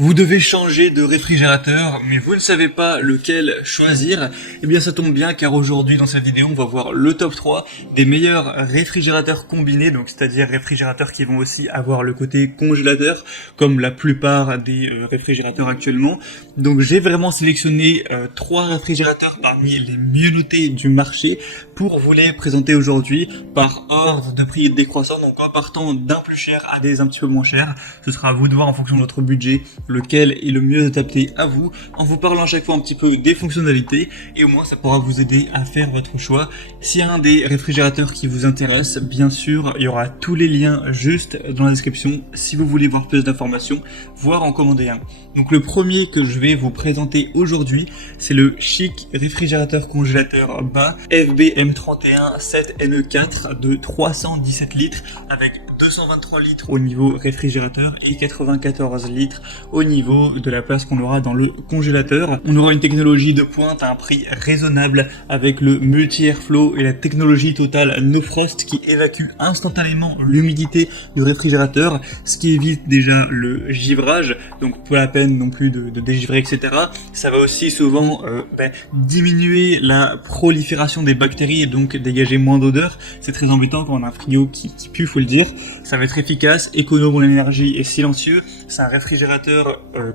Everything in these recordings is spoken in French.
Vous devez changer de réfrigérateur, mais vous ne savez pas lequel choisir. Eh bien, ça tombe bien car aujourd'hui dans cette vidéo, on va voir le top 3 des meilleurs réfrigérateurs combinés, donc c'est-à-dire réfrigérateurs qui vont aussi avoir le côté congélateur, comme la plupart des réfrigérateurs actuellement. Donc j'ai vraiment sélectionné 3 réfrigérateurs parmi les mieux notés du marché pour vous les présenter aujourd'hui par ordre de prix décroissant, donc en partant d'un plus cher à des un petit peu moins chers. Ce sera à vous de voir en fonction de votre budget lequel est le mieux adapté à vous, en vous parlant à chaque fois un petit peu des fonctionnalités, et au moins ça pourra vous aider à faire votre choix. S'il y a un des réfrigérateurs qui vous intéresse, bien sûr, il y aura tous les liens juste dans la description si vous voulez voir plus d'informations, voire en commander un. Donc le premier que je vais vous présenter aujourd'hui, c'est le Chic réfrigérateur congélateur bas FBM31 7NE4 de 317 litres avec 223 litres au niveau réfrigérateur et 94 litres au niveau de la place qu'on aura dans le congélateur. On aura une technologie de pointe à un prix raisonnable avec le multi-airflow et la technologie totale No Frost qui évacue instantanément l'humidité du réfrigérateur, ce qui évite déjà le givrage, donc pas la peine non plus de dégivrer, etc. Ça va aussi souvent diminuer la prolifération des bactéries et donc dégager moins d'odeur. C'est très embêtant quand on a un frigo qui pue, faut le dire. Ça va être efficace, économe en énergie et silencieux. C'est un réfrigérateur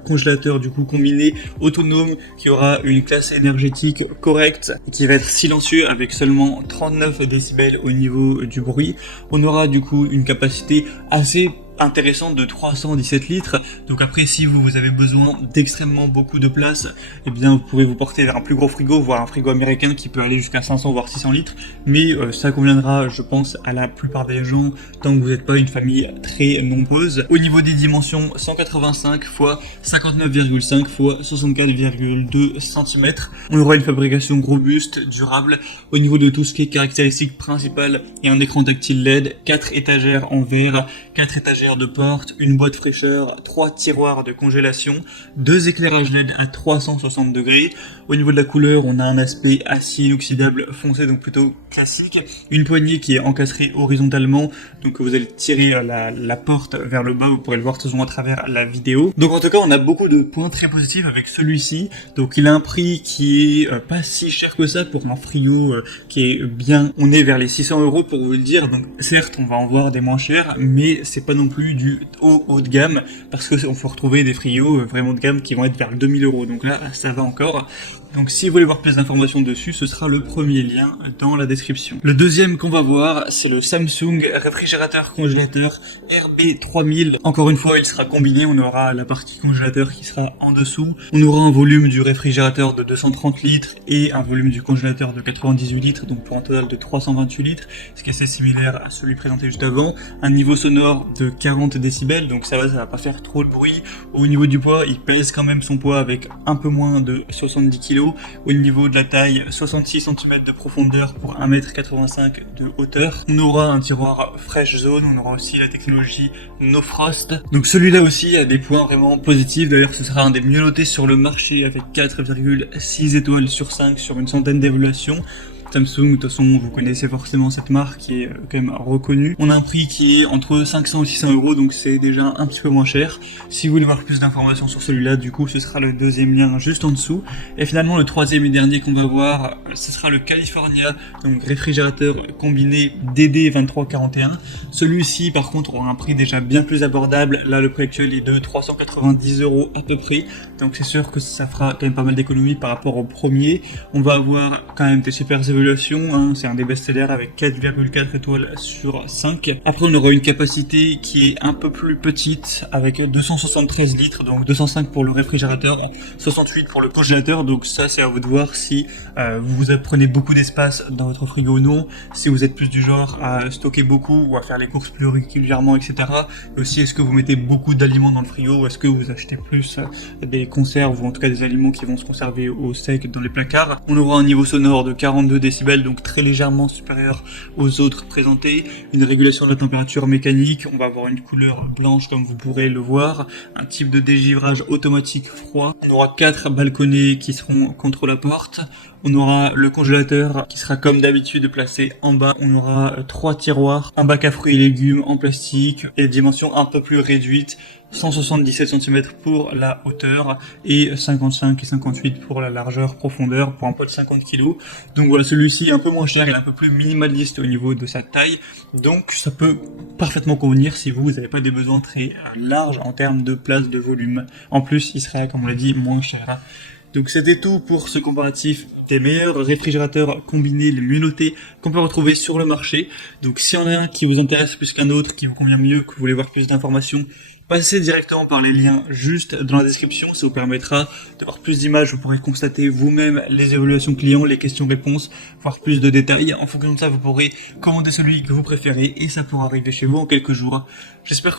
congélateur du coup combiné autonome qui aura une classe énergétique correcte et qui va être silencieux avec seulement 39 décibels au niveau du bruit. On aura du coup une capacité assez intéressante de 317 litres. Donc après, si vous avez besoin d'extrêmement beaucoup de place, eh bien vous pouvez vous porter vers un plus gros frigo, voire un frigo américain qui peut aller jusqu'à 500 voire 600 litres. Mais ça conviendra, je pense, à la plupart des gens tant que vous n'êtes pas une famille très nombreuse. Au niveau des dimensions, 185 x 59,5 x 64,2 cm. On aura une fabrication robuste, durable. Au niveau de tout ce qui est caractéristiques principales, il y a un écran tactile LED, 4 étagères en verre, 4 étagères de porte, une boîte fraîcheur, 3 tiroirs de congélation, 2 éclairages LED à 360 degrés. Au niveau de la couleur, on a un aspect acier inoxydable foncé, donc plutôt classique. Une poignée qui est encastrée horizontalement, donc vous allez tirer la porte vers le bas, vous pourrez le voir de toute façon à travers la vidéo. Donc en tout cas, on a beaucoup de points très positifs avec celui-ci. Donc il a un prix qui est pas si cher que ça pour un frigo qui est bien. On est vers les 600 € pour vous le dire. Donc certes, on va en voir des moins chers, mais c'est pas non plus du haut de gamme parce que on peut retrouver des frigos vraiment de gamme qui vont être vers le 2000 €. Donc là, ça va encore. Donc si vous voulez voir plus d'informations dessus, ce sera le premier lien dans la description. Le deuxième qu'on va voir, c'est le Samsung réfrigérateur congélateur RB3000. Encore une fois, il sera combiné, on aura la partie congélateur qui sera en dessous. On aura un volume du réfrigérateur de 230 litres et un volume du congélateur de 98 litres, donc pour un total de 328 litres, ce qui est assez similaire à celui présenté juste avant. Un niveau sonore de 40 décibels, donc ça va pas faire trop de bruit. Au niveau du poids, il pèse quand même son poids avec un peu moins de 70 kg. Au niveau de la taille, 66 cm de profondeur pour 1,85 m de hauteur. On aura un tiroir Fresh Zone, on aura aussi la technologie No Frost. Donc celui-là aussi a des points vraiment positifs, d'ailleurs ce sera un des mieux notés sur le marché avec 4,6 étoiles sur 5 sur une centaine d'évaluations. Samsung, de toute façon, vous connaissez forcément cette marque qui est quand même reconnue. On a un prix qui est entre 500 et 600 €, donc c'est déjà un petit peu moins cher. Si vous voulez voir plus d'informations sur celui-là, du coup, ce sera le deuxième lien juste en dessous. Et finalement, le troisième et dernier qu'on va voir, ce sera le California, donc réfrigérateur combiné DD2341. Celui-ci, par contre, aura un prix déjà bien plus abordable. Là, le prix actuel est de 390 € à peu près. Donc c'est sûr que ça fera quand même pas mal d'économies par rapport au premier. On va avoir quand même des super évaluations. C'est un des best-sellers avec 4,4 étoiles sur 5. Après, on aura une capacité qui est un peu plus petite avec 273 litres, donc 205 pour le réfrigérateur, 68 pour le congélateur. Donc ça, c'est à vous de voir si vous prenez beaucoup d'espace dans votre frigo ou non, si vous êtes plus du genre à stocker beaucoup ou à faire les courses plus régulièrement, etc. Et aussi, est-ce que vous mettez beaucoup d'aliments dans le frigo ou est-ce que vous achetez plus des conserves ou en tout cas des aliments qui vont se conserver au sec dans les placards. On aura un niveau sonore de 42 décibels, donc très légèrement supérieur aux autres présentés. Une régulation de la température mécanique, on va avoir une couleur blanche comme vous pourrez le voir, un type de dégivrage automatique froid. On aura 4 balconnets qui seront contre la porte. On aura le congélateur qui sera comme d'habitude placé en bas. On aura 3 tiroirs, un bac à fruits et légumes en plastique et dimensions un peu plus réduites. 177 cm pour la hauteur et 55 et 58 pour la largeur profondeur pour un pot de 50 kg. Donc voilà, celui-ci est un peu moins cher, il est un peu plus minimaliste au niveau de sa taille, donc ça peut parfaitement convenir si vous n'avez pas des besoins très larges en termes de place, de volume. En plus, il serait, comme on l'a dit, moins cher. Donc c'était tout pour ce comparatif des meilleurs réfrigérateurs combinés, les mieux notés qu'on peut retrouver sur le marché. Donc s'il y en a un qui vous intéresse plus qu'un autre, qui vous convient mieux, que vous voulez voir plus d'informations, passez directement par les liens juste dans la description, ça vous permettra d'avoir plus d'images, vous pourrez constater vous-même les évaluations clients, les questions-réponses, voir plus de détails. En fonction de ça, vous pourrez commander celui que vous préférez et ça pourra arriver chez vous en quelques jours. J'espère